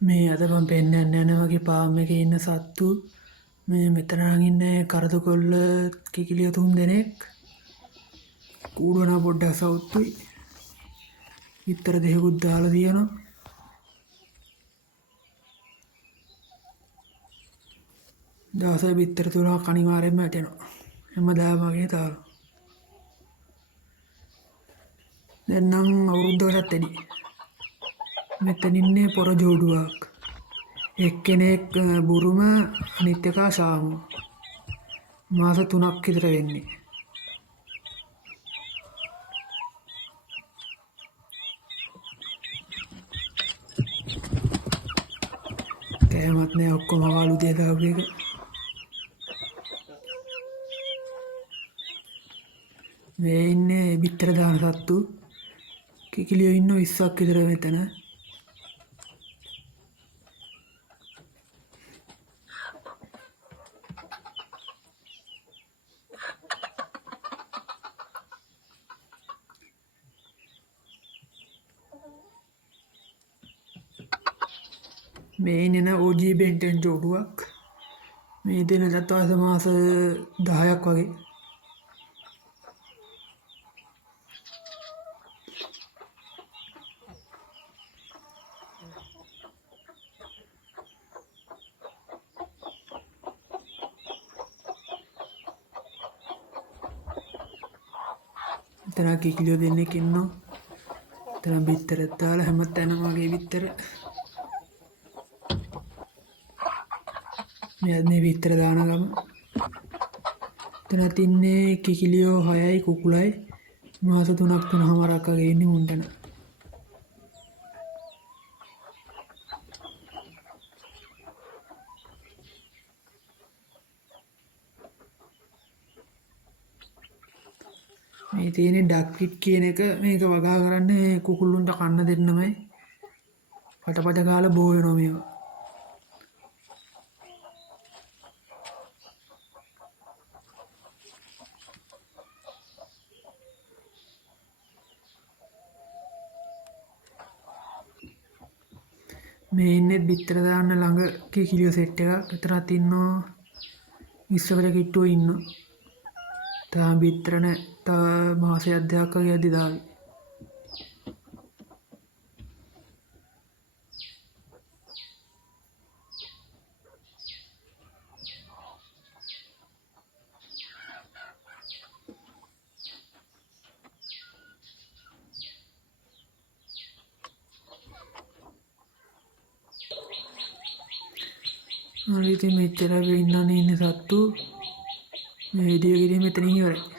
මේ අද මම පෙන්නන්න යන වගේ පාම් එකේ ඉන්න සත්තු මේ මෙතන නම් ඉන්නේ කරදකොල්ල කිකිලිය 3 දෙනෙක් කූඩුවන පොඩ්ඩක් සවුත්තුයි විතර දෙකකුත් දාලා තියෙනවා දවසේ විතර 3ක් අනිවාර්යෙන්ම ඇටෙනවා හැමදාම වගේ තාලා දැන් නම් අවුරුද්දකටත් වැඩි මෙතන ඉන්නේ පොර ජෝඩුවක් එක්කෙනෙක් බුරුම අනිත් එකා ශාමු මාස 3ක් විතර වෙන්නේ කෑමත් නෑ ඔක්කොම හවාලු දෙලා වගේ මේ ඉන්නේ බිත්තර දාන සත්තු කිකිලියෝ ඉන්න 20ක් විතර මෙතන මේ ඉන්නේ OG බෙන්ටන් ජෝඩුවක් මේ දෙන දත්වාස මාස 10ක් වගේ එතන කිකිලියෝ දෙන්නෙක් ඉන්නවා එතන බිත්තර දාලා හැම තැනම වගේ බිත්තර මේ බිත්තර දාන ගම එතනත් ඉන්නේ කිකිලියෝ 6යි කුකුලයි මාස 3ක් 3මාරක් වගේ ඉන්නේ මුන්ටන මේ තියෙන්නේ ඩක් පිට් කියන එක මේක වගා කරන්නේ කුකුල්ලුන්ට කන්න දෙන්නමයි පටපට කාලා බෝ වෙනවා මේවා මේ ඉන්නේ බිත්තර දාන්න ළඟ කිකිලියෝ සෙට් එකක් එතනත් ඉන්නවා 20කට කිට්ටුව ඉන්නවා තාම බිත්තර නැහැ තව මාසයක් දෙකක් වගේ යද්දි දාවි හරි ඉතින් මෙච්චර ඉන්නනේ ඉන්නේ සත්තු මේ වීඩියෝ එකේ මෙතනින් ඉවරයි